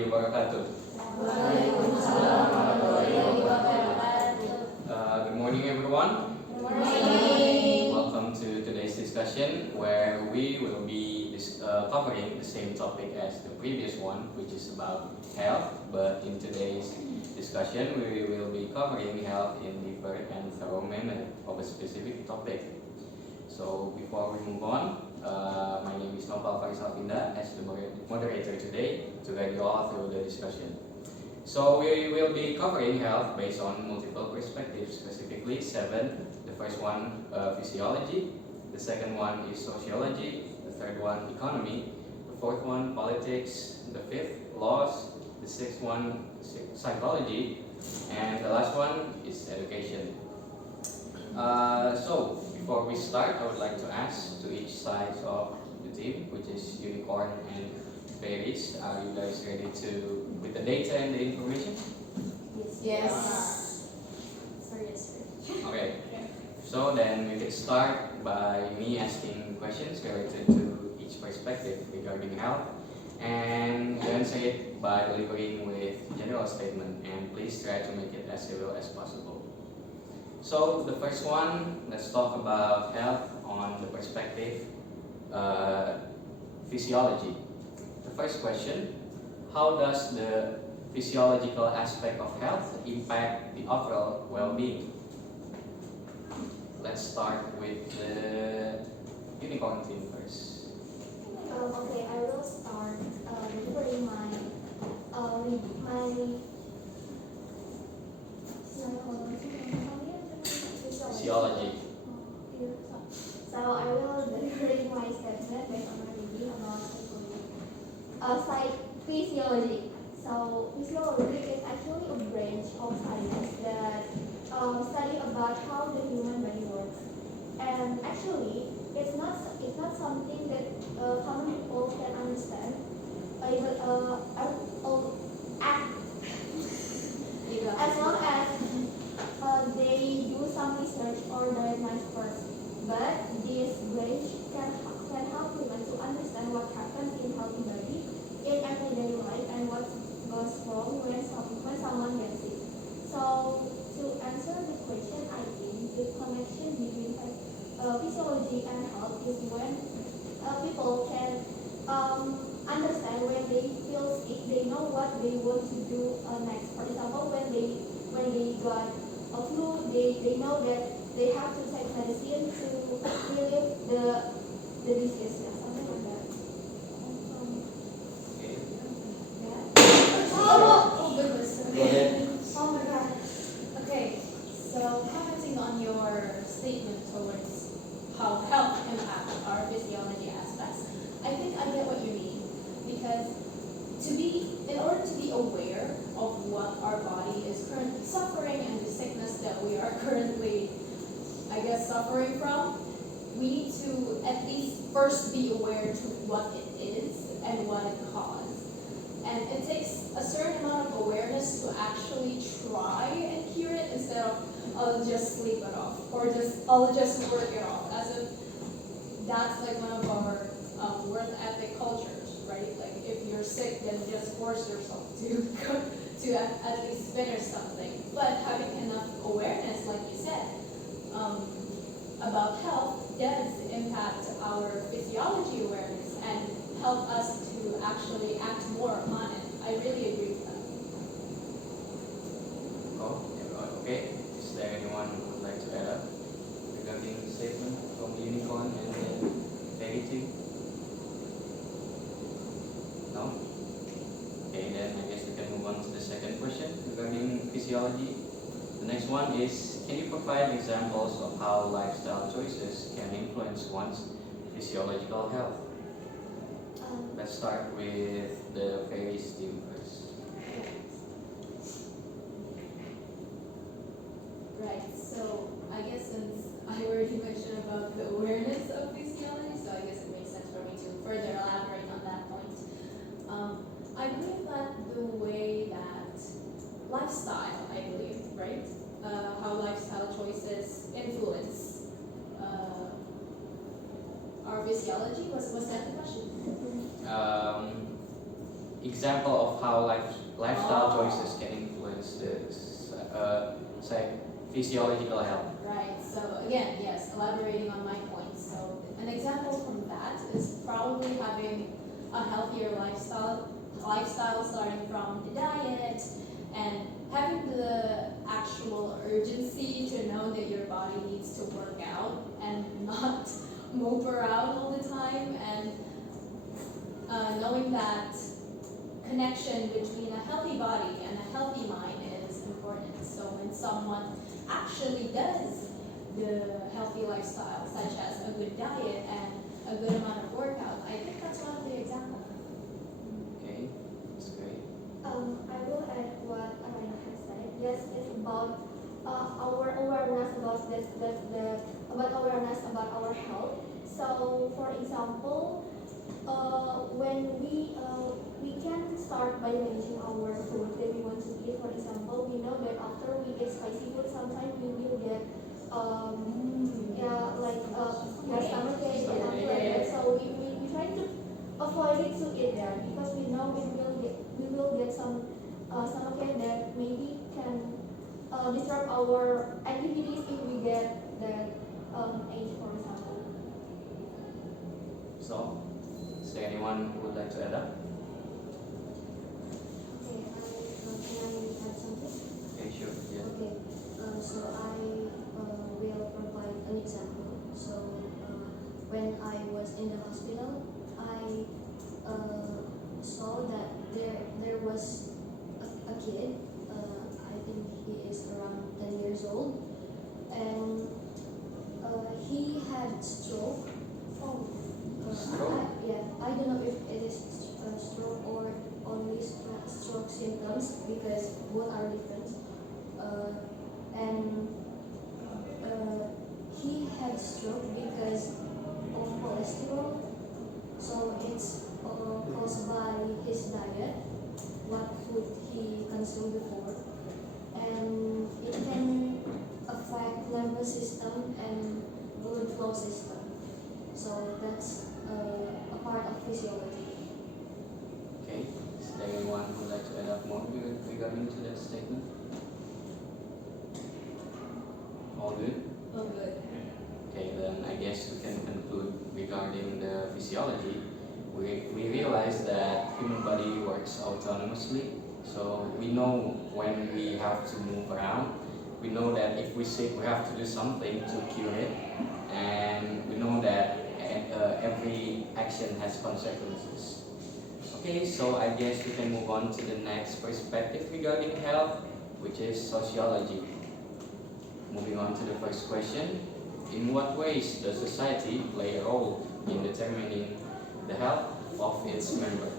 warahmatullahi wabarakatuh. Waalaikumsalam warahmatullahi wabarakatuh. Good morning, everyone. Good morning. Welcome to today's discussion, where we will be covering the same topic as the previous one, which is about health. But in today's discussion, we will be covering health in deeper and thorough manner of a specific topic. So before we move on, my name is Nopal Faris Alvinda as the moderator today to guide you all through the discussion. So we will be covering health based on multiple perspectives, specifically 7. The first one, physiology. The second one is sociology. The third one, economy. The fourth one, politics. The fifth, laws. The sixth one, psychology. And the last one is education. So before we start, I would like to ask to each side of the team, which is Unicorn and Fairies, are you guys ready with the data and the information? Yes. Okay. So then we can start by me asking questions related to each perspective regarding health, and you answer it by delivering with general statement, and please try to make it as civil as possible. So the first one, let's talk about health on the perspective physiology. The first question, how does the physiological aspect of health impact the overall well-being? Let's start with the Unicorn team first. Okay, I will start delivering my Physiology. So I will delivering my statement based on my reading about physiology. So physiology is actually a branch of science that study about how the human body works. And actually, it's not something that common people can understand. As long as they do some research or diagnose first. But this branch can help women to understand what happens in healthy body in everyday life and what goes wrong when someone gets sick. So to answer the question, I think the connection between physiology and health is when people can understand when they feel sick, they know what they want to do next. For example, when they got a flu, they know that they have to take medicine to relieve the disease, something like that. Okay. Oh goodness. Go ahead. Oh my god. Okay, so commenting on your statement towards how health impacts our physiology aspects, I think I get what you mean. Because in order to be aware of what our body is currently suffering and the sickness that we are currently, I guess, suffering from, we need to at least first be aware to what it is and what it caused. And it takes a certain amount of awareness to actually try and cure it instead of I'll just sleep it off or I'll just work it off, as if that's like one of our work ethic cultures, right? Like if you're sick, then just force yourself to at least finish something. But having enough awareness, like you said, about health does impact our physiology awareness and help us to actually act more on it. I really agree with that. Oh, okay. Is there anyone who would like to add up regarding the statement from the Unicorn and the Fairy team? No? Okay, then I guess we can move on to the second question regarding physiology. The next one is, can you provide examples of how lifestyle choices can influence one's physiological health? Let's start with the Fairies team first. Right, so I guess since I already mentioned about the awareness of physiology, so I guess it makes sense for me to further elaborate on that point. I believe that the way that lifestyle, right? How lifestyle choices influence our physiology, was that the question? example of how lifestyle choices can influence the say physiological health. Right. So again, yes, elaborating on my point. So an example from that is probably having a healthier lifestyle starting from the diet and having the actual urgency to know that your body needs to work out and not mope around all the time, and knowing that connection between a healthy body and a healthy mind is important. So when someone actually does the healthy lifestyle, such as a good diet and a good amount of workout, I think that's one of the examples. Okay, that's great. I will add what Arina has said. Yes, it's about our awareness about about awareness about our health. So, for example, when we can start by managing our food that we want to eat. For example, we know that after we eat spicy food, sometimes we will get stomachache and after that. So we try to avoid it to eat there because we know we will get some stomachache that maybe can disrupt our activities if we get that age, for example. So, is there anyone who would like to add up? Okay, can I add something? Okay, sure. Yeah. Okay, so I will provide an example. So when I was in the hospital, I saw that there was a kid. I think he is around 10 years old, and he had stroke. Stroke? I don't know if it is stroke or only stroke symptoms because both are different. And he had stroke because of cholesterol. So it's caused by his diet, what food he consumed before, and it can affect nervous system and blood flow system. So that's a part of physiology. Okay. Is there anyone who would like to add up more regarding to that statement? All good? Oh, good. Okay, then I guess we can conclude regarding the physiology. We realize that human body works autonomously. So we know when we have to move around. We know that if we sick, we have to do something to cure it. And we know that every action has consequences. Okay, so I guess we can move on to the next perspective regarding health, which is sociology. Moving on to the first question. In what ways does society play a role in determining the health of its member?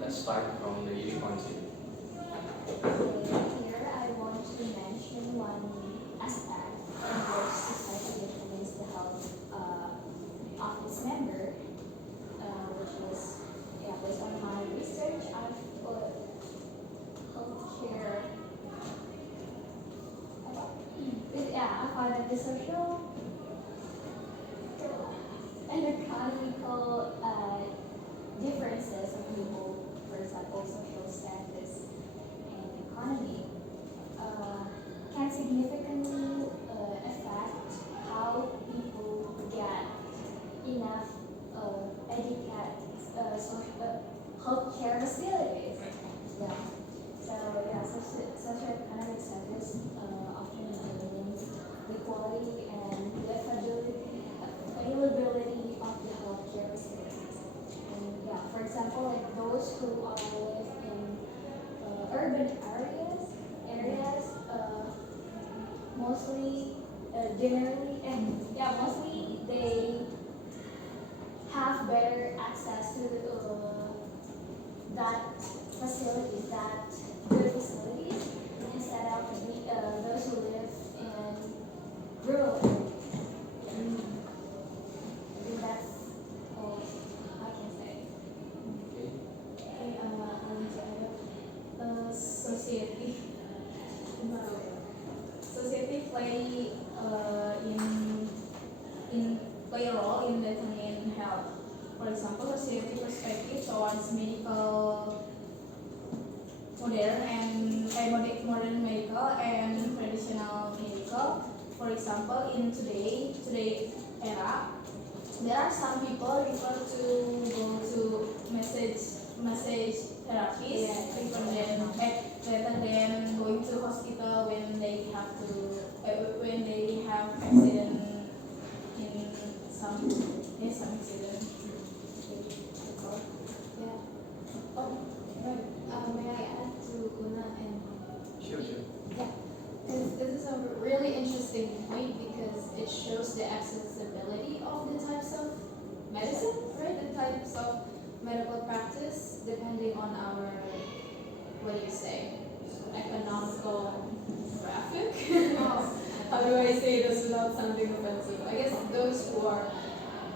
Let's start from the unicorn team. Here I want to mention one aspect in which society determines the health of its member, which is, based on my research, I've put healthcare. I found that the social and economical differences of people, for example, social status and economy, can significantly affect how people get enough healthcare facilities. Yeah. So socioeconomic status often means the quality and the availability of the healthcare facilities. And for example, like those who live in urban areas, mostly, generally, and mostly they have better access to that good facilities, instead of those who live in rural areas. I think that's all I can say. Okay. Okay, I want to add up. Society play a role in determining health. For example, society perspective towards medical modern medical and traditional medical. For example, in today era, there are some people prefer to go to massage therapies rather than going to hospital when they have accident in some accident. Yeah. Oh, right. May I add to Una and Sure. This is a really interesting point because it shows the accessibility of the types of medicine, right? The types of medical practice depending on our, what do you say, economical graphic? How do I say this without sounding offensive? I guess those who are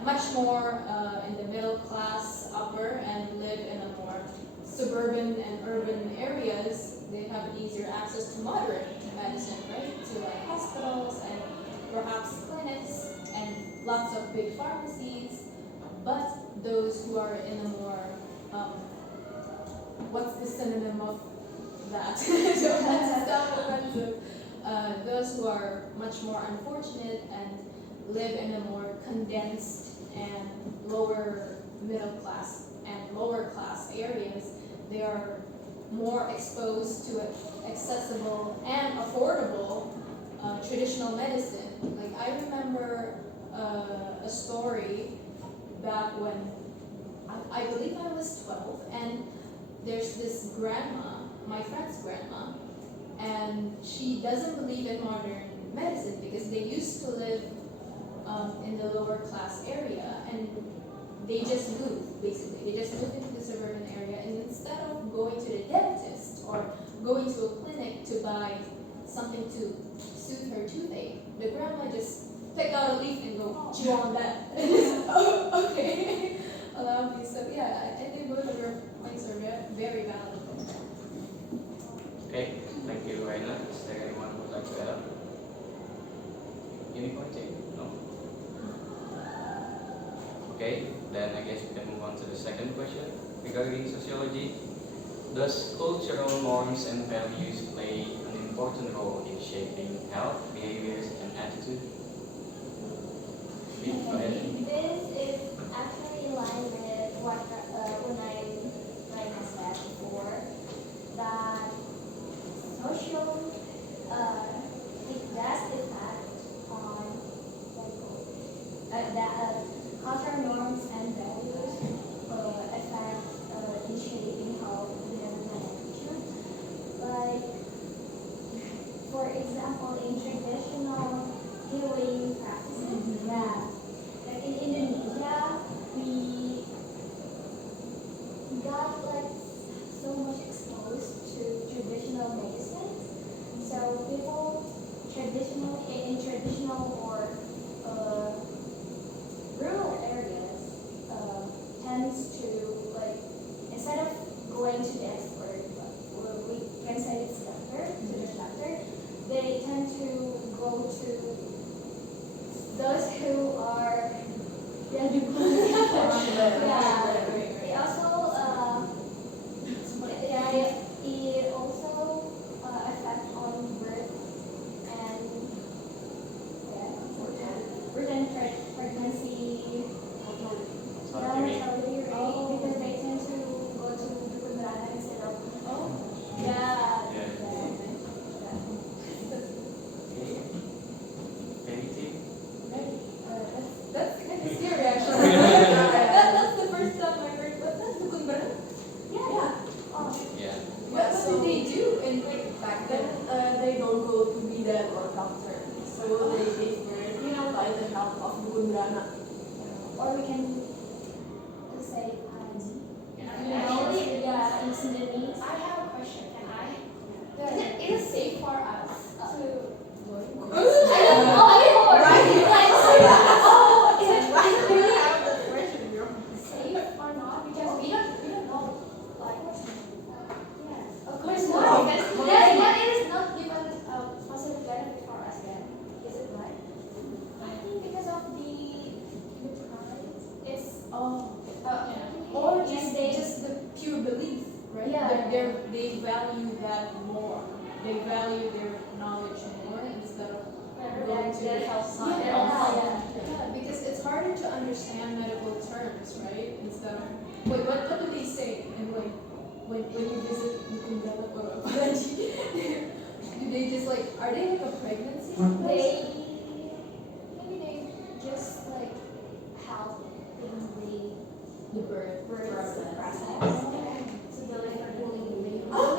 much more in the middle class, upper, and live in a more suburban and urban areas, they have easier access to modern medicine, right? To like hospitals and perhaps clinics and lots of big pharmacies. But those who are in a more, what's the synonym of that? Don't sound offensive. Those who are much more unfortunate and live in a more condensed and lower middle class and lower class areas, they are more exposed to accessible and affordable traditional medicine. Like I remember a story back when I believe I was 12, and there's this grandma, my friend's grandma, and she doesn't believe in modern medicine because they used to live in the lower class area, and they just moved, basically. They just moved into the suburban area, and instead of going to the dentist or going to a clinic to buy something to soothe her toothache, the grandma just picked out a leaf and go, chew on that. And just, oh, okay. Allow me. So yeah, I think both of your points are very valid. Okay, thank you, Raina. Is there anyone who would like to add up? Any point taken? No? Okay, then I guess we can move on to the second question regarding sociology. Does cultural norms and values play an important role in shaping health, behaviors, and attitude? Go ahead. This is actually in line with what Raina said before, that social, it does impact on cultural norms and values affect in shaping how we have an attitude. Like, for example, in traditional healing practices, yeah, like in Indonesia, we got like so much exposed to traditional medicine. So people traditionally in traditional or rural areas tends to, like, instead of going to the expert, we can say it's doctor, they tend to go to those who are yeah, they also it also affect on birth and pregnancy, mortality rate, because they tend to go to dukun beranak instead of Anything? That's kind of scary actually. That's the first time I heard, but that's dukun beranak. yeah. Yeah. What did they do? And like back then, They don't go to bidan or doctor, so they give birth, by the help of dukun beranak. Or we can say haji. Actually, Yeah, in Sudanese. I have a question. Can I? Is it safe for us to? Safe or not? Because we don't know. Like, yeah. Of course not. But it is not given a positive benefit for us then. Is it right? I think because of the price, it's Or and they just the pure belief, right? Yeah. They value that more. they value their knowledge more instead of Rather going than to the the health Yeah, science. yeah, because it's harder to understand medical terms, right? Instead of what do they say? And when you visit, you can develop do they just like are they like a pregnancy? They maybe they just like help in The birth the birth process. process. So they're like pulling the baby. Oh,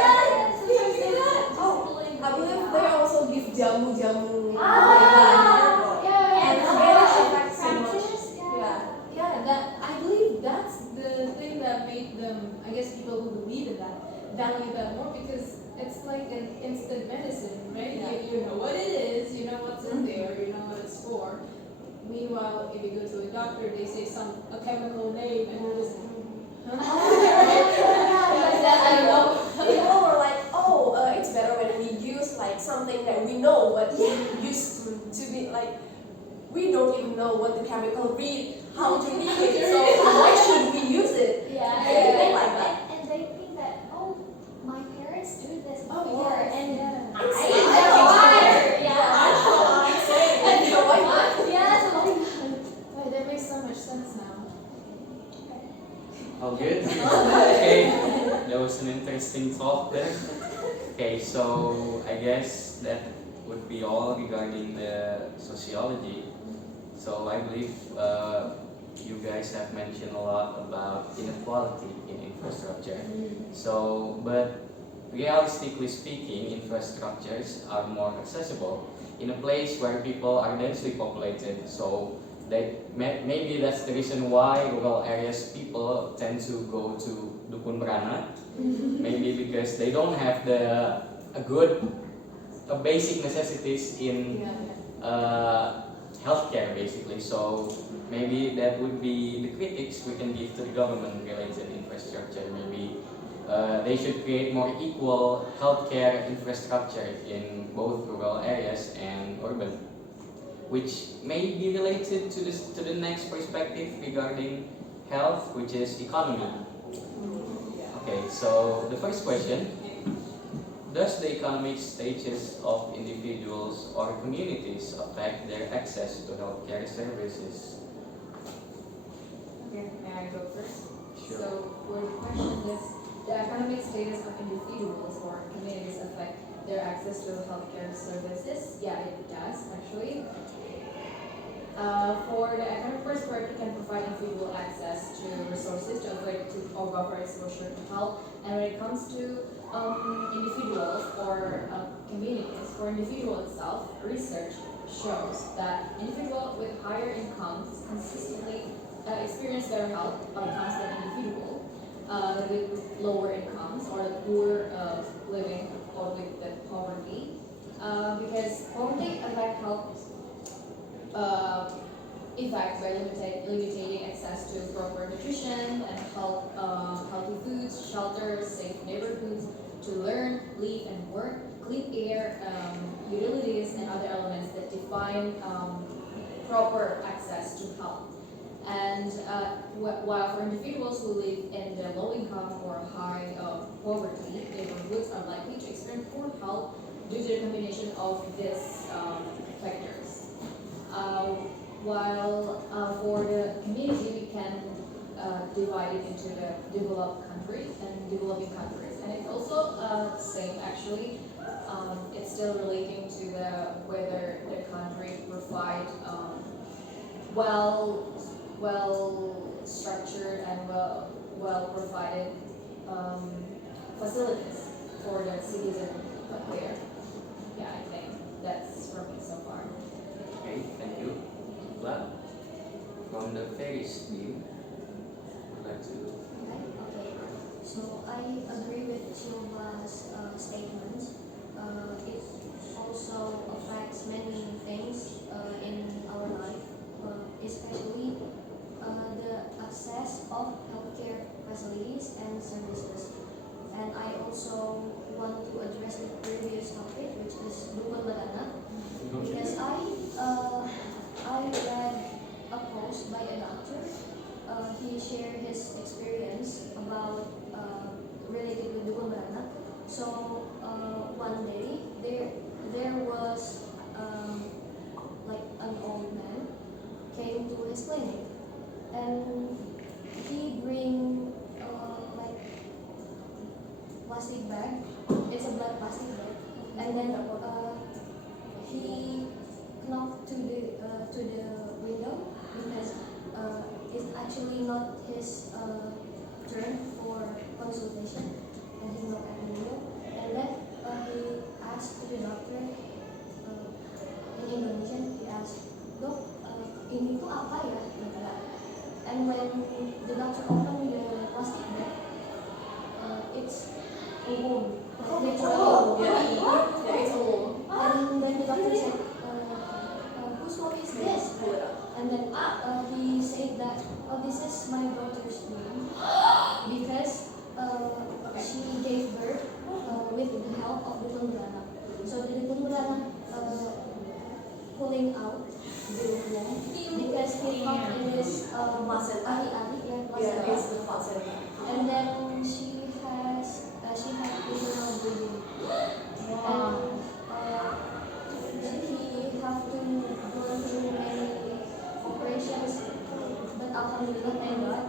Yeah, sometimes they Oh, pulling the I believe baby they out. also give jamu-jamu. And it's it's very very affects so much. practice. Yeah. Yeah, that I believe that's the thing that made them, I guess people who believe in that, value that more because it's like an instant medicine, right? Yeah. You know what it is, you know what's in there, you know what it's for. Meanwhile, if you go to a doctor, they say a chemical name and you're just, huh? I don't know. People were like, oh, it's better when we use like something that we know what we used to be like. We don't even know what the chemical read, how to read it, so why should we use it? Yeah, They think like that. and they think that my parents do this Oh, before, yes, and yeah. I Same don't thing. know. Yeah. That's what I'm saying. And you know why not? Yes. Wait, that makes so much sense now. All good? Okay, that was an interesting talk there. Okay, so I guess that would be all regarding the sociology. So I believe you guys have mentioned a lot about inequality in infrastructure. So, but realistically speaking, infrastructures are more accessible in a place where people are densely populated. So maybe that's the reason why rural areas people tend to go to Dukun Berana. Maybe because they don't have a basic necessities in healthcare basically. So maybe that would be the critics we can give to the government related infrastructure. Maybe they should create more equal healthcare infrastructure in both rural areas and urban, which may be related to the next perspective regarding health, which is economy. Okay, so the first question: does the economic status of individuals or communities affect their access to healthcare services? Okay, may I go first? Sure. So, for the question, does the economic status of individuals or communities affect their access to healthcare services? Yeah, it does actually. For the economic framework, it can provide individual access to resources to avoid or buffer exposure to health. And when it comes to individuals or communities, for individual itself, research shows that individuals with higher incomes consistently experience better health outcomes than individuals with lower incomes or the poor living or with the poverty. Because poverty affects health effects by limiting access to proper nutrition and healthy foods, shelters, safe neighborhoods to learn, live, and work, clean air, utilities, and other elements that define proper access to health. And while for individuals who live in the low income or high poverty neighborhoods are likely to experience poor health due to the combination of these factors. While for the community, we can divide it into the developed countries and developing countries, and it's also same actually. It's still relating to whether the country provide well structured and well provided facilities for the citizen there. Yeah, I think that's for me so far. Okay, thank you. Vlad, from the Ferris team, would like to. Okay. So I agree with Silva's statement. It also affects many things in our life, especially the access of healthcare facilities and services. And I also want to address the previous topic, which is Dukun Barana, because I read a post by a doctor. He shared his experience about related with Dukun Barana. So It's a black plastic bag, and then he knocked to the window because it's actually not his turn for consultation, and he knocked at the window, and then he asked to the doctor in Indonesian. He asked, "Dok, ini tuh apa ya?" Gitu lah. And when the doctor opened the plastic bag, it's a wound. Oh, yeah. Yeah, it's a womb. And then the doctor said, whose womb is this? Pull it up. And then he said that, oh, this is my daughter's womb because she gave birth with the help of the kuntilanak. So the kuntilanak pulling out the womb because he thought it is Placenta. ari-ari, Yeah, placenta. it's the placenta. And then she had internal bleeding. And he have to go through many operations, but alhamdulillah, thank God,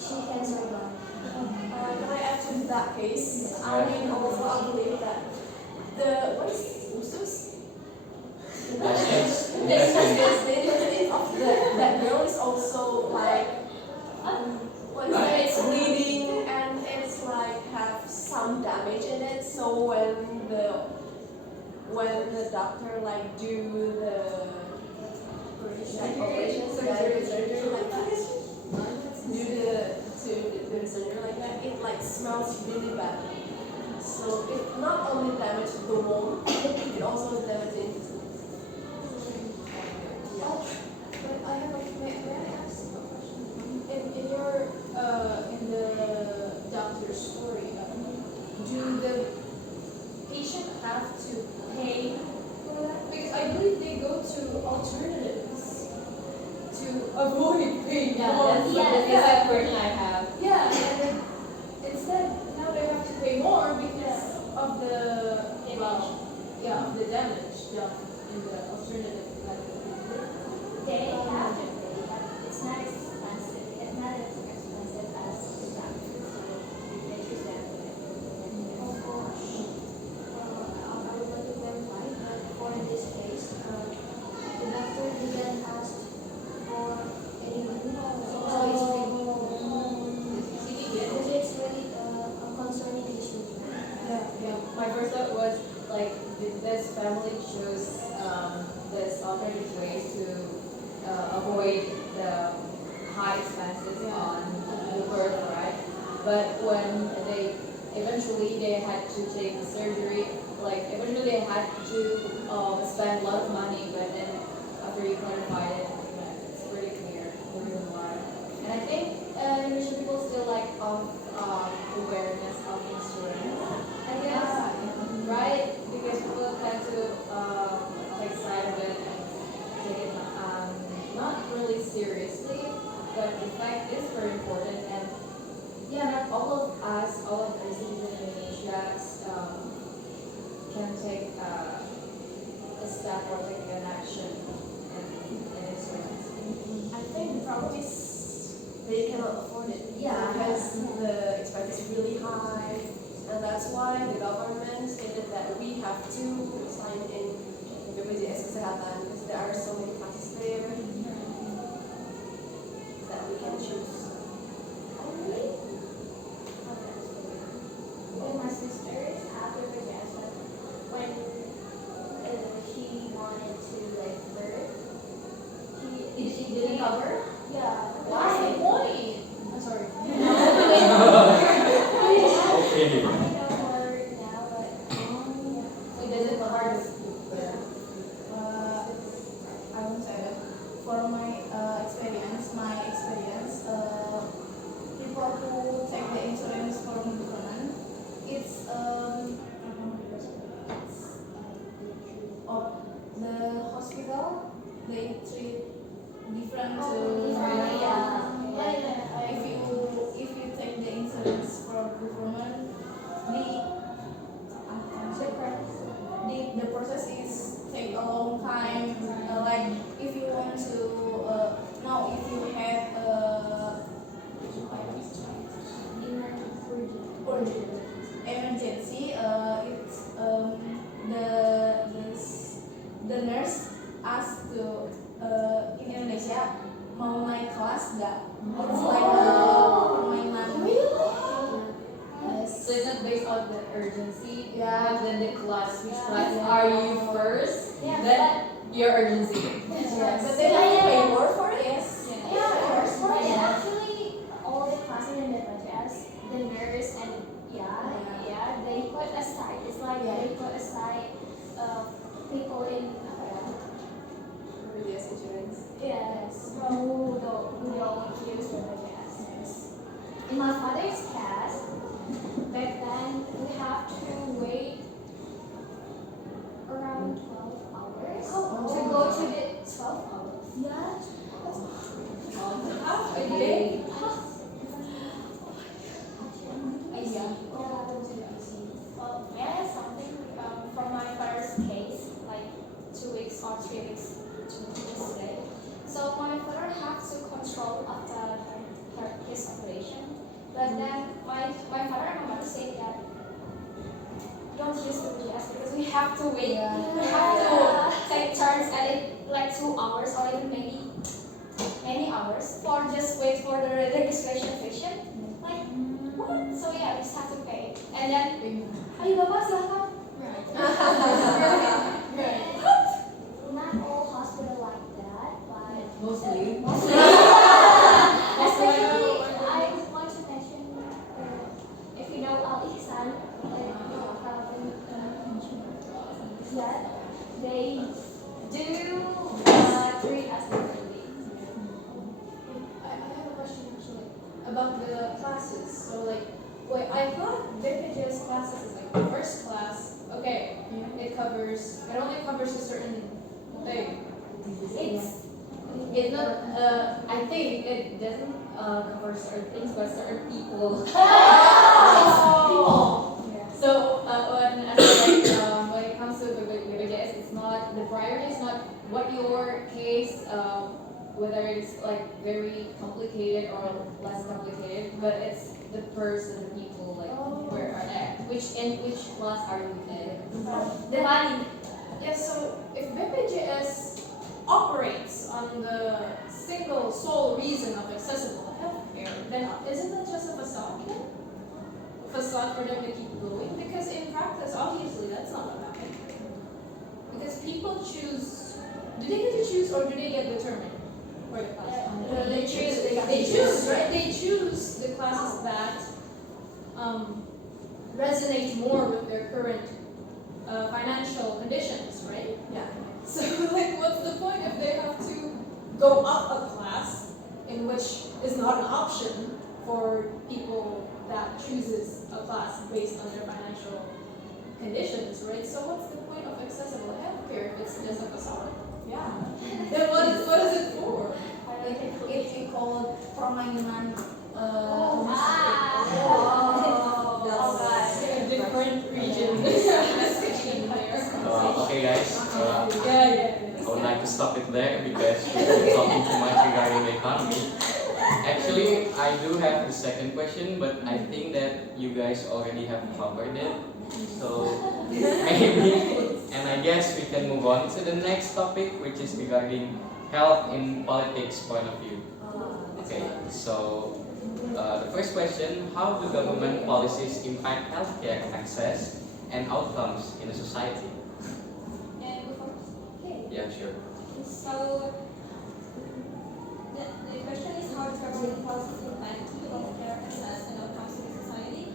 she can survive. Can I add to that case? I mean, also I believe that what is usus? Yes, The intestine of that girl is also like what is that? It's bleeding and it's like have some damage in it. So when the doctor like do the operation, surgery like that, do the surgery like that, it like smells really bad. So it not only damages the womb, it also damages the intestine. But I have may I ask a question? In your in the doctor's story, do the patient have to pay for that? Because I believe they go to alternatives to avoid paying more. That's for the the- exact question I have. Yeah, and then instead now they have to pay more because of the of the damage done in the alternative method. They have to pay, but it's not expensive. It's not as expensive as the doctor. So they choose that way. I would like to clarify that for this case, the doctor didn't ask for any money, so it's free. Because it's really a concerning issue. Yeah. My first thought was like this family chose this alternative ways to avoid the high expenses on the birth, right? But when eventually they had to take the surgery, like eventually they had to spend a lot of money, but then after you clarified it, it's pretty clear the reason why. And I think Indonesian people still like awareness of insurance, I guess, right? Because people tend to take side of it and take it not really seriously, but the fact is very important. And yeah, not all of us, all of the citizens in Indonesia can take a step or take an action in insurance. I think the problem is they cannot afford it. Yeah. Because the expense is really high, and that's why the government stated that we have to sign in BPJS Kesehatan because there are so many classes there that we can choose. With my sisters, after the gas, when she wanted to like birth, She didn't cover? yeah. What's the point? I'm sorry. Okay. I know her now, but It doesn't cover the I won't say that. For my experience, people who take the insurance from government, it's the hospital they treat different to if you take the insurance from government, the process is take a long time. Like if you want to now if you have emergency urgency. Yeah. And then the class, which Yeah. class Yeah. are you first? Yeah, Then your urgency. Yeah, but They they have to Yeah. pay more for it. yes. yeah, of course. But actually, all the classes in the BPJS, the nurse and they put aside. It's like they put aside people in Religious insurance. yes, who don't use the BPJS. In my father's class, back then we have to wait around 12 hours to go to the 12 hours. Yeah. Half a day. Yeah, something from my first case, like 2 weeks or 3 weeks to this day. So my father had to control after his operation. But then my father and my mother said that don't use the BGS because we have to wait. We have to take turns at it like 2 hours or even maybe many hours for just wait for the registration session. Like what? So yeah, we just have to pay. And then ayo bapak silahkan. Not all hospital like that, but Mostly. especially I want to mention if you know Al Ihsan, yeah, they do treat us differently. I have a question actually about the classes. So like, wait, I thought BPJS classes is like the first class. Okay, it only covers a certain thing. It's not, I think it doesn't cover certain things, but certain people. So when it comes to BPJS, it's not, the priority is not what your case, whether it's like very complicated or less complicated, but it's the person, the people, like where are they, in which class are you in? The money. Yes, so if BPJS operates on the single sole reason of accessible healthcare, then isn't that just a facade then? A facade for them to keep going? Because in practice, obviously, that's not what happens. Because people choose, do they get to choose or do they get determined for the class? They choose, right? They choose the classes that resonate more with their current financial conditions, right? Yeah. So, like, what's the point if they have to go up a class in which is not an option for people that chooses a class based on their financial conditions, right? So, what's the point of accessible healthcare if it's just a facade? Yeah. Then what is it for? It's called permainan Different regions. Okay, guys. I would like to stop it there because we've been talking too much regarding the economy. Actually, I do have the second question, but I think that you guys already have covered it. So maybe, and I guess we can move on to the next topic, which is regarding health in politics point of view. Okay, so the first question, how do government policies impact healthcare access and outcomes in a society? Okay. Yeah, sure. So the question is how does government policies impact healthcare access and outcomes in society?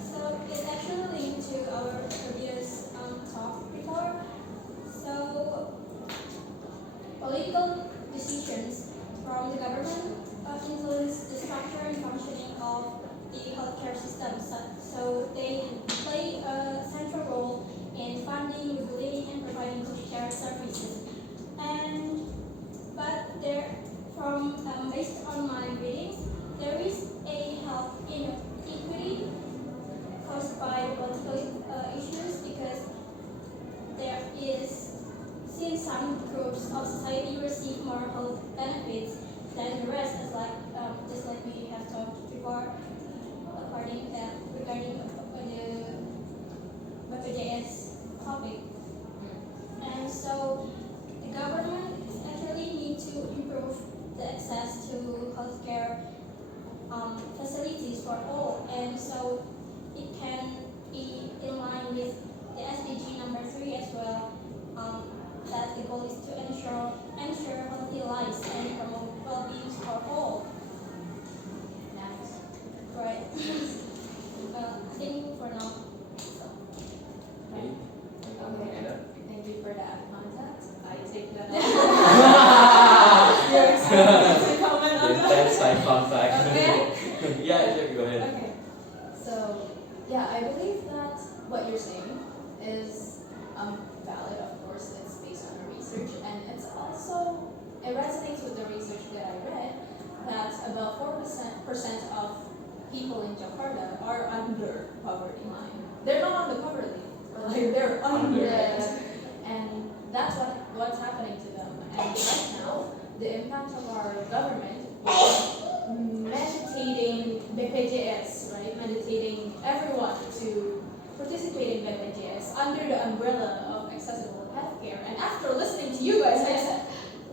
So it's actually linked to our previous talk before. So political decisions from the government influence the structure and functioning of the healthcare system. So they play a central role in funding, regulating, and providing healthcare services. But based on my readings, there is a health inequity caused by political issues because there is, since some groups of society receive more health benefits than the rest, just like we have talked before, regarding the BPJS topic. And so the government actually need to improve the access to healthcare facilities for all, and so it can be in line what you're saying is valid, of course. It's based on the research, and it's also, it resonates with the research that I read, that about 4% of people in Jakarta are under poverty line. They're not on the poverty, like they're under it. And that's what's happening to them. And right now, the impact of our government meditating BPJS, right? Meditating everyone to participate in BPJS under the umbrella of accessible healthcare. And after listening to you guys, I said,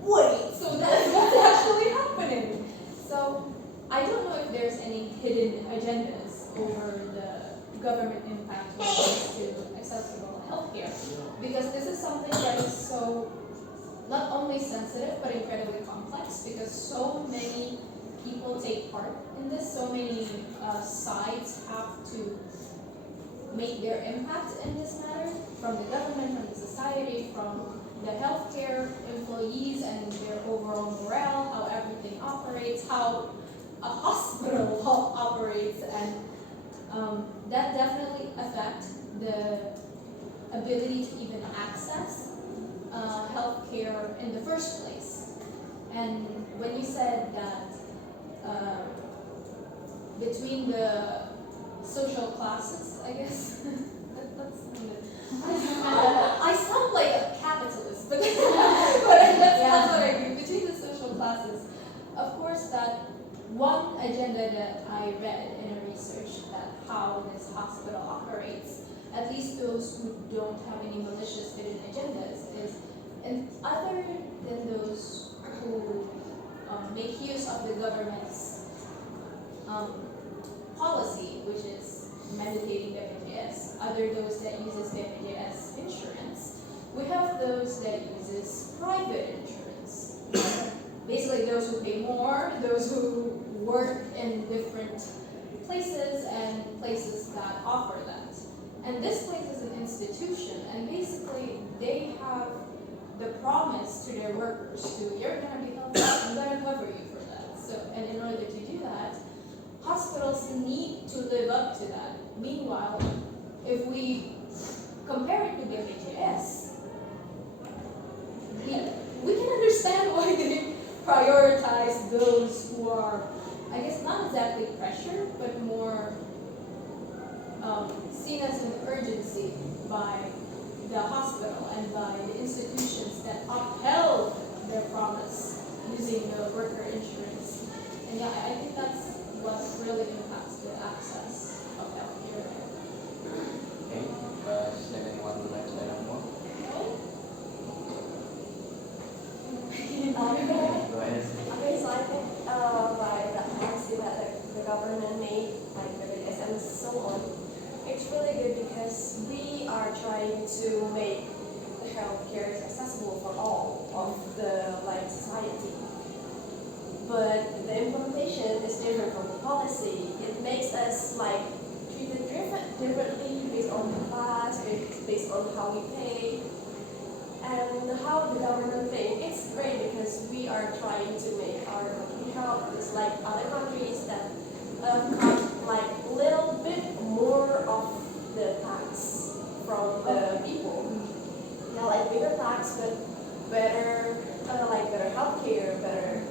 wait, so that's what's actually happening. So I don't know if there's any hidden agendas over the government impact when it comes to accessible healthcare, because this is something that is so not only sensitive but incredibly complex, because so many people take part in this, so many sides have to make their impact in this matter, from the government, from the society, from the healthcare employees and their overall morale, how everything operates, how a hospital operates, and that definitely affects the ability to even access healthcare in the first place. And when you said that between the social classes, I guess, that's I sound like a capitalist, but, that's what I mean. Between the social classes, of course, that one agenda that I read in a research that how this hospital operates, at least those who don't have any malicious hidden agendas, is, and other than those who make use of the government's policy, which is mandating BPJS, other those that uses BPJS insurance, we have those that uses private insurance. Basically those who pay more, those who work in different places and places that offer that. And this place is an institution, and basically they have the promise to their workers to, you're gonna be healthy, I'm gonna cover you for that. So, and in order to do that, hospitals need to live up to that. Meanwhile, if we compare it to BPJS, we can understand why they prioritize those who are, I guess, not exactly pressured, but more seen as an urgency by the hospital and by the institutions that upheld their promise using the worker insurance. And yeah, I think that's what really impacts the access of healthcare. Okay, is there anyone who would like to add on more? Go ahead. Okay, so I think by the policy that the government made, like BPJS and so on, it's really good because we are trying to make the healthcare accessible for all of the society. But the implementation is different from the policy. It makes us treated differently based on the class, based on how we pay, and how the government thinks. It's great because we are trying to make our country help. It's like other countries that cut little bit more of the tax from the people. Yeah, bigger tax, but better healthcare, better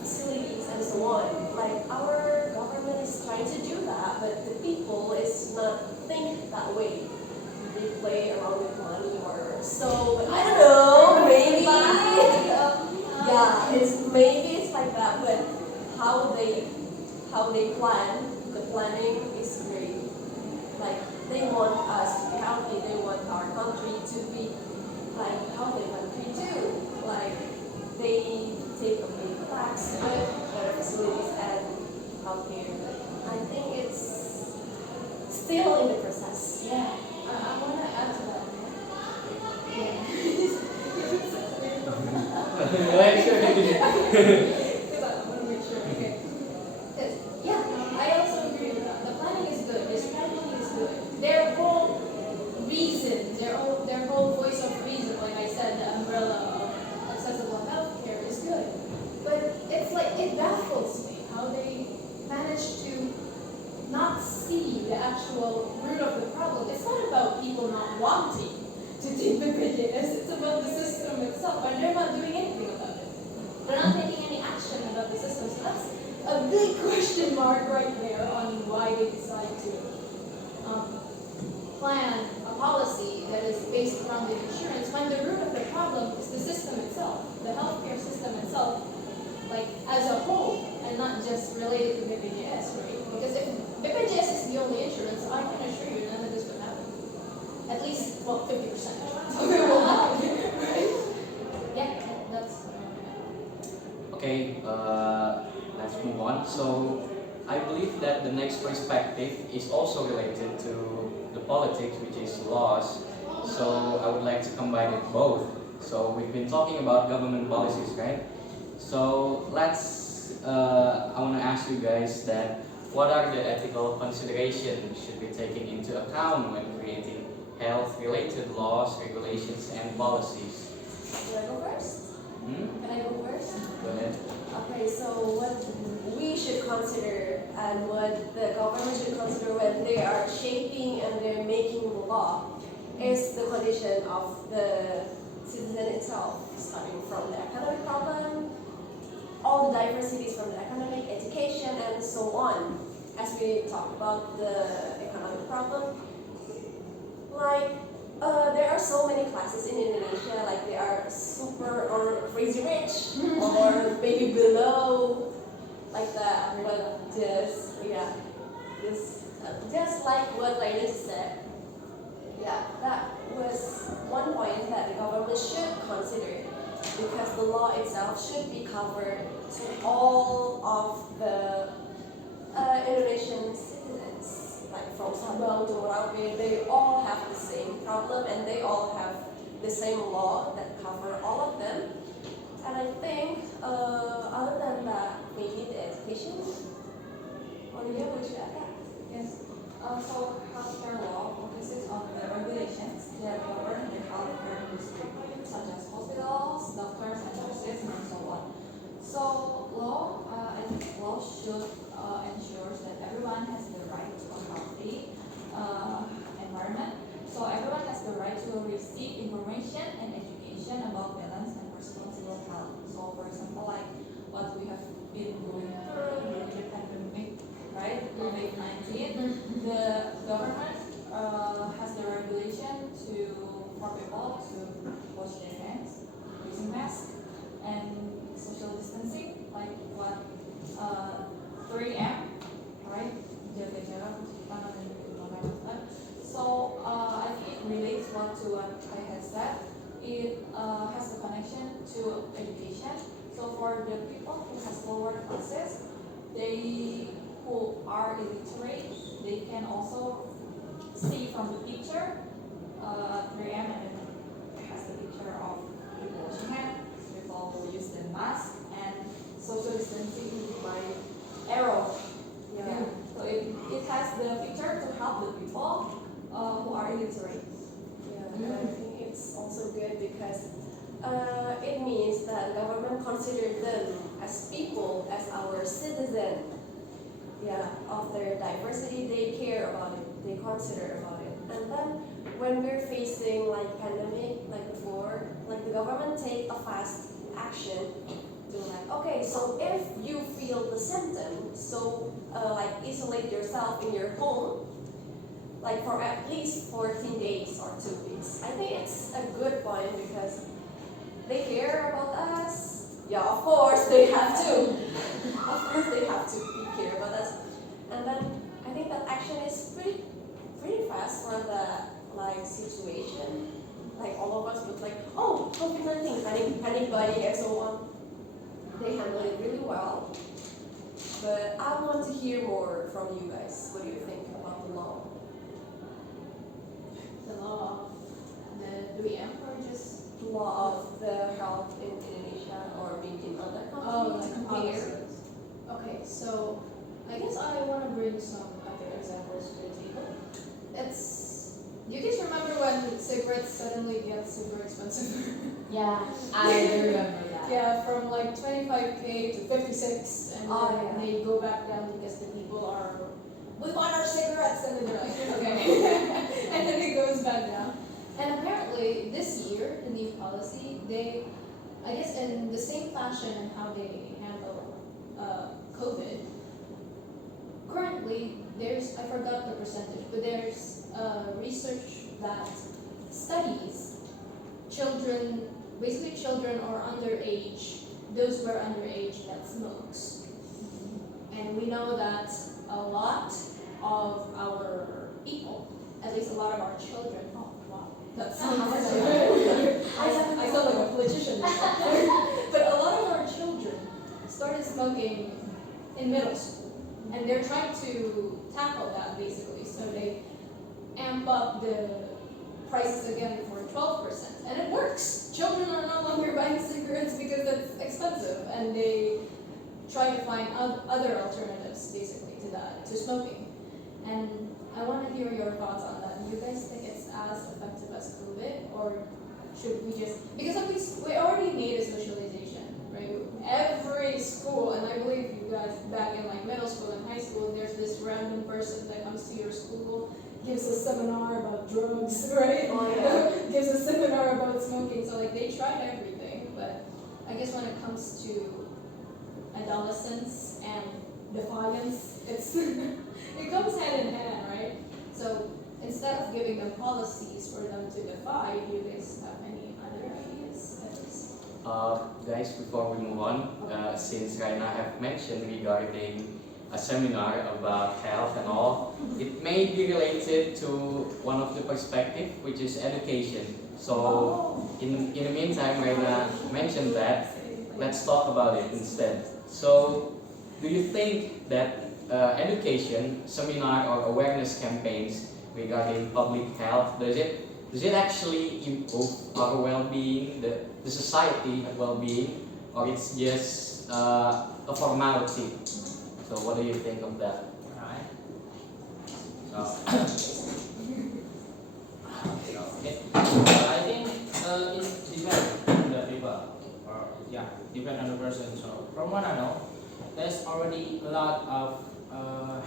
facilities, and so on. Our government is trying to do that, but the people is not think that way. They play around with money or so, but I don't know, maybe. Yeah, maybe it's like that, but how they plan, the planning is great. They want us to be healthy, they want our country to be healthy country too. They take a big tax, but better facilities and healthcare. I think it's still in the process. Yeah, I want to add to that. Because I want to make sure. Okay. I also agree with that. The planning is good. The strategy is good. Their whole reason, their whole voice of reason, like I said, the umbrella of accessible healthcare is good. But it's it baffles me how they manage to not see the actual root of the problem. It's not wanting to take BPJS. It's about the system itself, and they're not doing anything about it. They're not taking any action about the system. So that's a big question mark right there on why they decide to plan a policy that is based around the insurance when the root of the problem is the system itself, the healthcare system itself, like as a whole, and not just related to BPJS, right? Because if BPJS is the only insurance, I can assure you none of this would happen. At least, well, 50%. So it will happen, right? Yeah, that's. Okay, let's move on. So I believe that the next perspective is also related to the politics, which is laws. So I would like to combine it both. So we've been talking about government policies, right? So I want to ask you guys that what are the ethical considerations should be taken into account when creating health-related laws, regulations, and policies? Should I go first? Can I go first? Go ahead. Okay, so what we should consider and what the government should consider when they are shaping and they're making the law is the condition of the citizen itself, starting from the economic problem, all the diversities from the economic, education, and so on. As we talk about the economic problem, like there are so many classes in Indonesia, like they are super or crazy rich or maybe below, like that. But just just like what Linus said, yeah, that was one point that the government should consider, because the law itself should be covered to all of the Indonesian citizens, like from Sabang to Merauke. They all have the same problem and they all have the same law that cover all of them. And I think other than that, maybe the education. Olivia, would you add that? Yes. So healthcare law focuses on the regulations that govern the healthcare industry, such as hospitals, doctors, and nurses, and so on. So law should ensure that everyone has the right to a healthy environment. So everyone has the right to receive information and education about balanced and responsible health. So for example, like what we have been going through during the pandemic, right? COVID-19, the government has the regulation for people to wash their hands using masks and social distancing, like what 3M, right? Jaga jarak, cuci tangan, dan menggunakan masker. So I think it relates to what I had said. It has a connection to education. So for the people who has lower classes, who are illiterate, they can also see from the picture 3M, and then it has the picture of people washing hands, people who use the mask, and social distancing by arrow. Yeah. So it has the picture to help the people who are illiterate. Yeah, and I think it's also good because it means that the government considers them as people, as our citizen. Yeah, of their diversity, they care about it, they consider about it. And then when we're facing like pandemic, like before, like the government take a fast action to like, okay, so if you feel the symptom, so like isolate yourself in your home, like for at least 14 days or 2 weeks. I think it's a good point because they care about us. Yeah, of course they have to. Of course they have to care about us. And then I think that action is pretty fast for the like situation. Like all of us would like, oh, COVID-19, panic buying and so on. They handle it really well. But I want to hear more from you guys. What do you think about the law? The law, the 3M, or just The law of the health in Indonesia or maybe in other countries? like compare. Okay, so I guess I want to bring some other examples to the table. Do you guys remember when cigarettes suddenly get super expensive? Yeah, I do remember that. Yeah, from like 25K to 56, and Oh, then yeah. they go back down because the people we want our cigarettes, and then they're like, okay. And then it goes back down. And apparently, this year, the new policy, they, I guess in the same fashion in how they handle COVID, currently, I forgot the percentage, but there's research that studies children, basically children or underage, those who are underage that smokes. And we know that a lot of our people, at least a lot of our children, oh wow, that sounds I sound like a politician. But a lot of our children started smoking in middle school, and they're trying to tackle that basically. So they amp up the prices again for 12%, and it works. Children are no longer buying cigarettes because it's expensive, and they try to find other alternatives basically to that, to smoking. And I want to hear your thoughts on that. Do you guys think it's as effective as COVID, or should we just, because at least we already made a socialization, right? Every school, and I believe you guys back in like middle school and high school, there's this random person that comes to your school, gives a seminar about drugs, right? Oh, yeah. Gives a seminar about smoking. So like they tried everything, but I guess when it comes to adolescence and defiance, it's it goes hand in hand, right? So instead of giving them policies for them to defy, do you guys have any other ideas? Guys, before we move on, since Raina have mentioned regarding a seminar about health and all, it may be related to one of the perspective, which is education. So in the meantime, Raina mentioned that, let's talk about it instead. So do you think that education, seminar or awareness campaigns regarding public health, does it actually improve our well-being, the society well-being, or it's just a formality? So what do you think of that? Alright. So, okay. I think it depends on the people, or depend on the person. So from what I know, there's already a lot of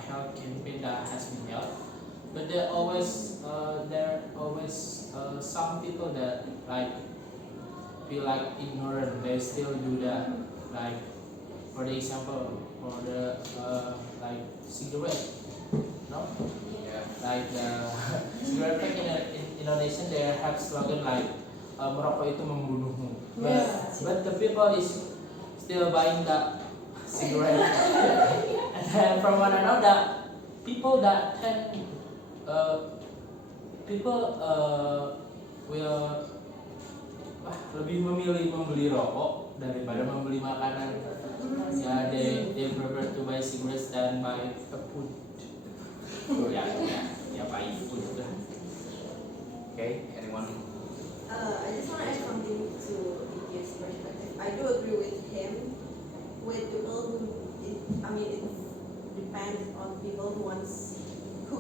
health campaign that has been held, but there are always some people that like feel like ignorant. They still do that. Like for the example, for the like cigarette, no? Yeah. Like the cigarette pack in Indonesia, they have slogan like merokok itu membunuhmu. But the people is still buying that cigarette. And then from what I know, that people that can will lebih memilih membeli rokok daripada membeli makanan. Yeah, they prefer to buy cigarettes than buy food. Buy food. Okay, anyone? I just want to add something to Iki's perspective. I do agree with him. With people who, it depends on people who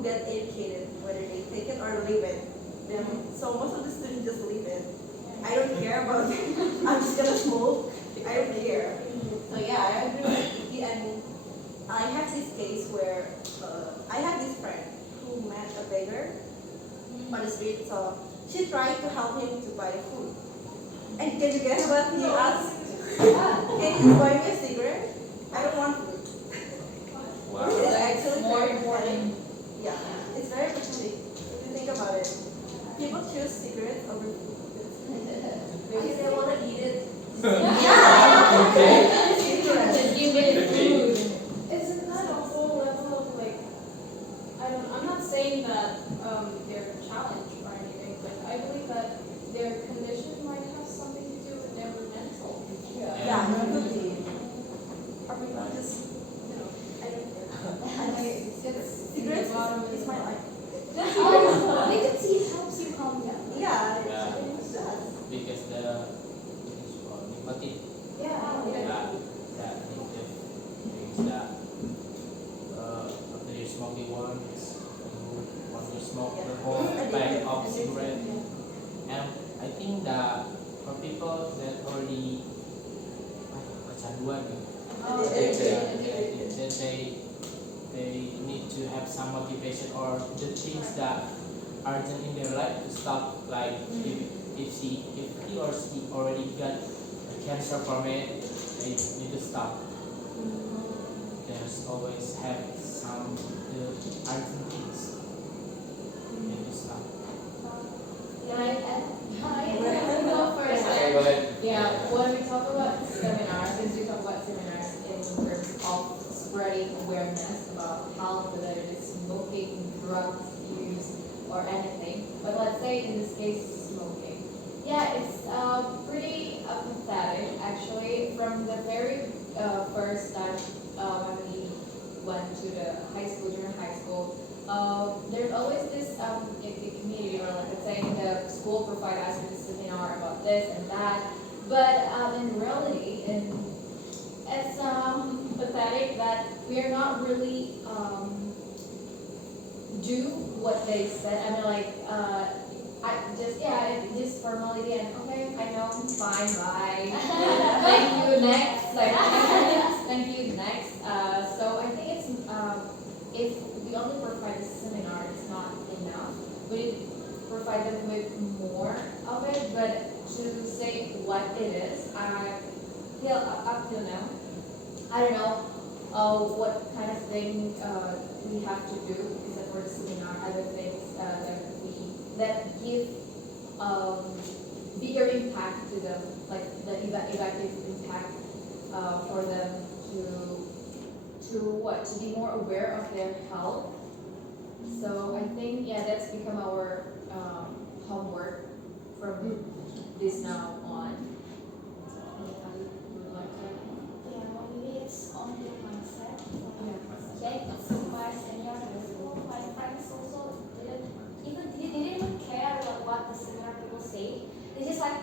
get educated, whether they take it or leave it. So most of the students just leave it. I don't care about it. I'm just gonna smoke. I don't care. So yeah, I agree with Iki, and I have this case where I have this friend who met a beggar on the street. So she tried to help him to buy food. And can you guess what he asked? Can you buy me a cigarette? I don't want food. Wow. It's actually more very important. Yeah, it's very pathetic if you think about it. People choose cigarettes over food. Maybe they want to eat it. Just give it food. Isn't that a whole level of like, I'm not saying that they're challenged or anything, but I believe that their condition might have something to do with their mental. Yeah, could be. Or people just, I don't care. Cigarettes is my life. Nicotine helps you calm down. Yeah, it Yeah. does. Because the nicotine, Yeah. that addictive things that after you smoke it once, you want to smoke the whole pack of cigarette. And I think that for people that already kecanduan, they need to have some motivation, or the things that urgent in their life to stop. Like if he or she already got a cancer from it, they need to stop. There's always have some urgent things. They need to stop. Can I add? Go first. Okay, go ahead. Yeah, when we talk about seminars, since we talk about seminars in terms of spreading awareness about health, whether it is smoking, drugs use, or anything, but let's say in this case, smoking. Yeah, it's pretty pathetic actually. From the very first time when we went to the high school, junior high school, there's always this community, or like let's say the school provide us with a seminar about this and that. But in reality, it's pathetic that we are not really do what they said. I mean, like just formality and okay, I know, fine, bye. Thank you, next. Like thank you, next. So I think it's if we only provide a seminar, it's not enough. We provide them with more of it, but to say what it is, I feel up till now, I don't know what kind of thing we have to do except for the seminar, other things that give bigger impact to them, like the effective impact for them to be more aware of their health. So I think that's become our homework from this now on. Yeah, maybe it's on the mindset. Okay, my senior in school, my friends also didn't even care what the senior people say. They just like,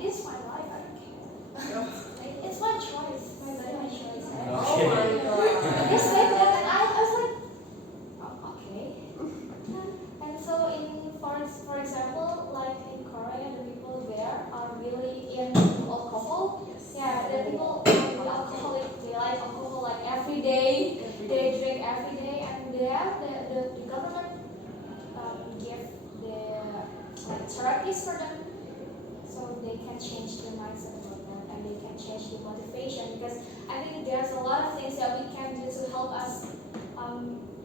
this is my life, I don't care. Like, it's my choice, my body, my choice. Right? Oh my god. They said that, and I was like, oh, okay. And so for example, like in Korea, the people there are really into alcohol. Yeah, the people are alcoholic. They like alcohol like every day. They drink every day, and there the government give the like therapies for them, so they can change their mindset about that, and they can change the motivation. Because I think there's a lot of things that we can do to help us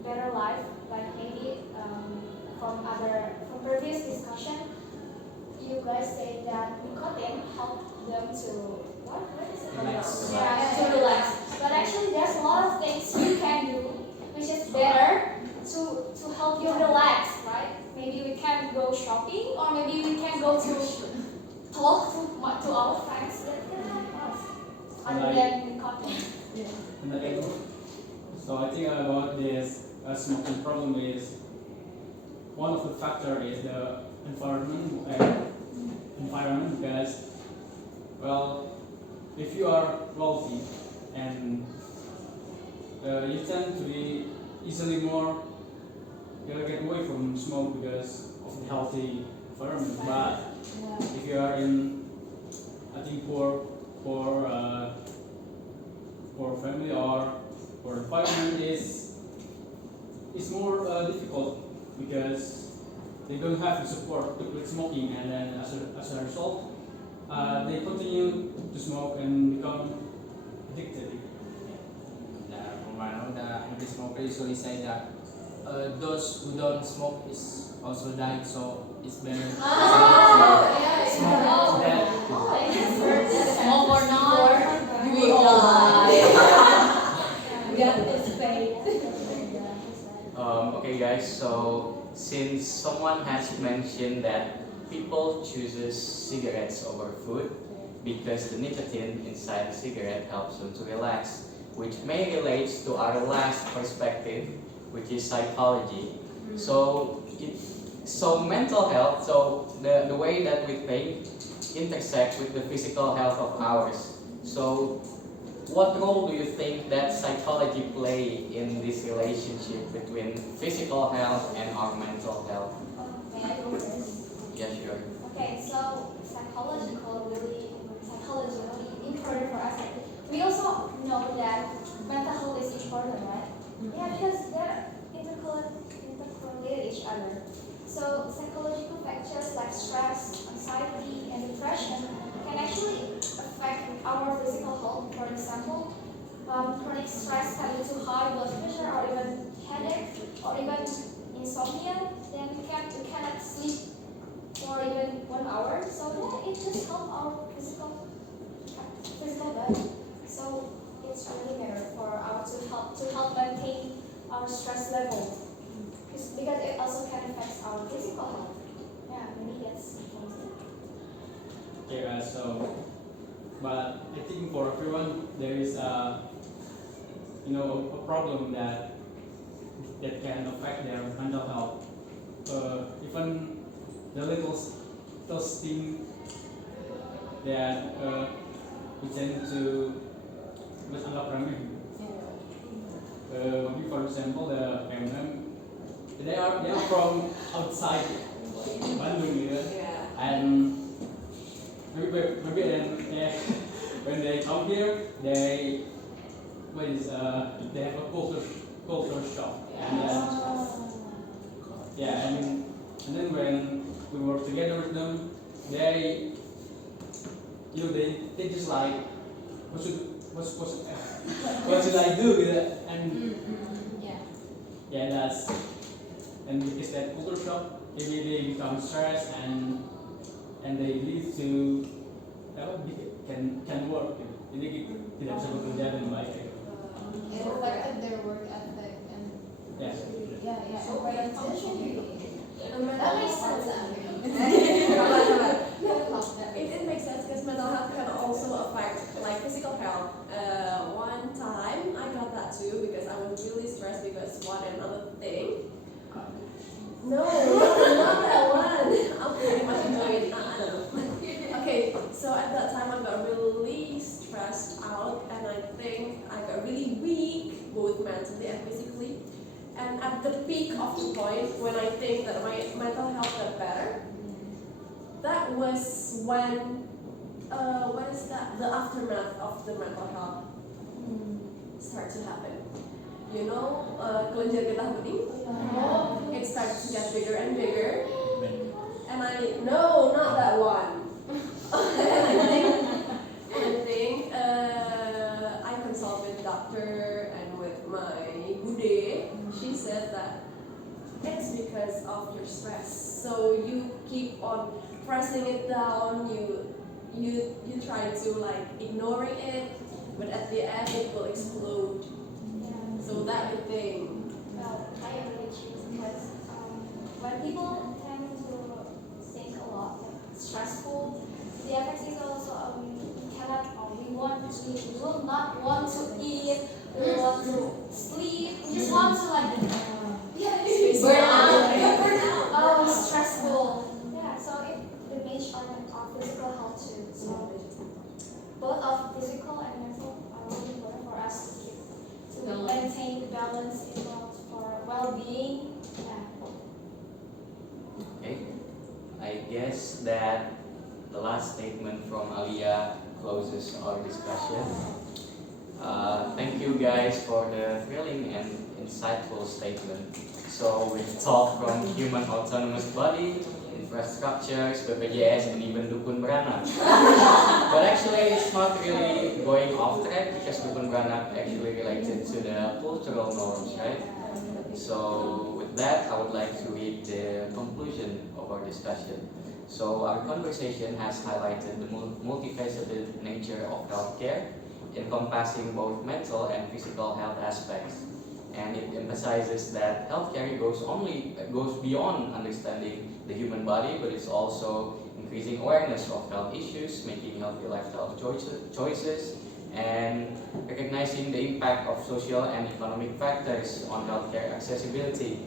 better life. Like maybe from previous discussion, you guys say that nicotine help them to what is it? Relax. Yeah, to relax. But actually, there's a lot of things you can do which is better to help you relax, right? Maybe we can go shopping, or maybe we can go to talk to our friends. That can help us other than nicotine. So I think about this smoking problem is one of the factor is the environment because well, if you are wealthy and you tend to be easily more get away from smoke because of the healthy environment. But if you are in I think poor family or poor environment is more difficult because they don't have the support to quit smoking, and then as a result they continue to smoke and become addicted. From what I know, the heavy smoker usually say that those who don't smoke is also dying, so it's better to smoke that. Smoke or not, we will die. That is fake. Okay guys, so since someone has mentioned that people chooses cigarettes over food because the nicotine inside the cigarette helps them to relax, which may relates to our last perspective, which is psychology. So mental health, so the way that we think intersect with the physical health of ours. So what role do you think that psychology play in this relationship between physical health and our mental health? May I go first? Yeah, sure. Okay, so psychology really important for us. We also know that mental health is important, right? Yeah, because they're intercorrelated each other. So psychological factors like stress, anxiety, and depression can actually affect our physical health. For example, chronic stress can lead to high blood pressure or even headache or even insomnia. Then we cannot sleep for even 1 hour. So yeah, it just helps our physical body. So it's really better for our to help maintain our stress level. Because it also can affect our physical health. Yeah, maybe that's Okay, but I think for everyone there is a problem that can affect their mental health. Even the those things that we tend to anggap remeh. For example, the they are from outside Bandung, and maybe then when they come here, they have a culture shock, and then when we work together with them, they they just like what should I do with it? And that's and because that culture shock, maybe they become stressed and they lead to can work. Jadi tidak bisa bekerja dengan baik. It affected their work ethic and Yeah. so orientation. That makes sense actually. It makes sense because mental health can also affect like physical health. One time I got that too because I was really stressed because one and another thing. No, not that one. I'm pretty much enjoying that. Okay, so at that time I got really stressed out and I think I got really weak both mentally and physically. And at the peak of the point when I think that my mental health got better, that was when what is that? The aftermath of the mental health start to happen. You know, kelenjar getah bening. It starts to get bigger and bigger. And no, not that one. I think I consult with doctor and with my bude. She said that it's because of your stress. So you keep on pressing it down. You try to like ignoring it, but at the end it will explode. So that's the thing. Well, I agree with you because when people tend to think a lot, like stressful, the effect is also we cannot or we want to sleep, we will not want to eat, we want to sleep, we just want to like burn out. Stressful. Yeah, so it diminishes our physical health too. So both of physical and mental are really important for us to keep. To maintain the balance in both for well-being. Yeah. Okay, I guess that the last statement from Alia closes our discussion. Thank you guys for the thrilling and insightful statement. So we've talked from human autonomous body, infrastructures, BPJS, and even Dukun Beranak. But actually it's not really going off track because Dukun Beranak actually related to the cultural norms, right? So with that, I would like to read the conclusion of our discussion. So our conversation has highlighted the multifaceted nature of healthcare, encompassing both mental and physical health aspects. And it emphasizes that healthcare goes beyond understanding the human body, but it's also increasing awareness of health issues, making healthy lifestyle choices, and recognizing the impact of social and economic factors on healthcare accessibility.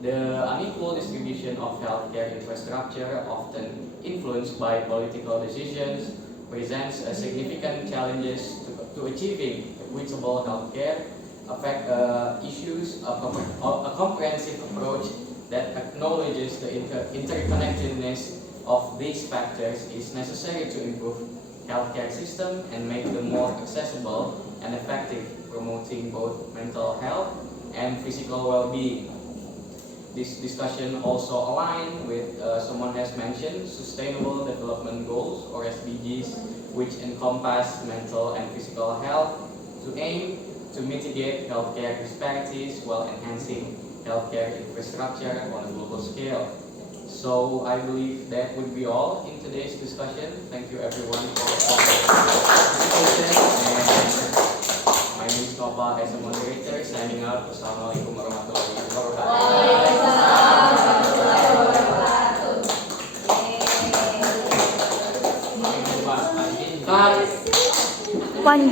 The unequal distribution of healthcare infrastructure, often influenced by political decisions, presents a significant challenges to achieving equitable healthcare. Affect issues of a comprehensive approach that acknowledges the interconnectedness of these factors is necessary to improve healthcare system and make them more accessible and effective, promoting both mental health and physical well-being. this discussion also align with someone has mentioned Sustainable Development Goals or SDGs, which encompass mental and physical health to aim to mitigate healthcare disparities while enhancing healthcare infrastructure on a global scale. So I believe that would be all in today's discussion. Thank you everyone for participation, and my name is Nova as a moderator, signing out. Wassalamualaikum warahmatullahi wabarakatuh.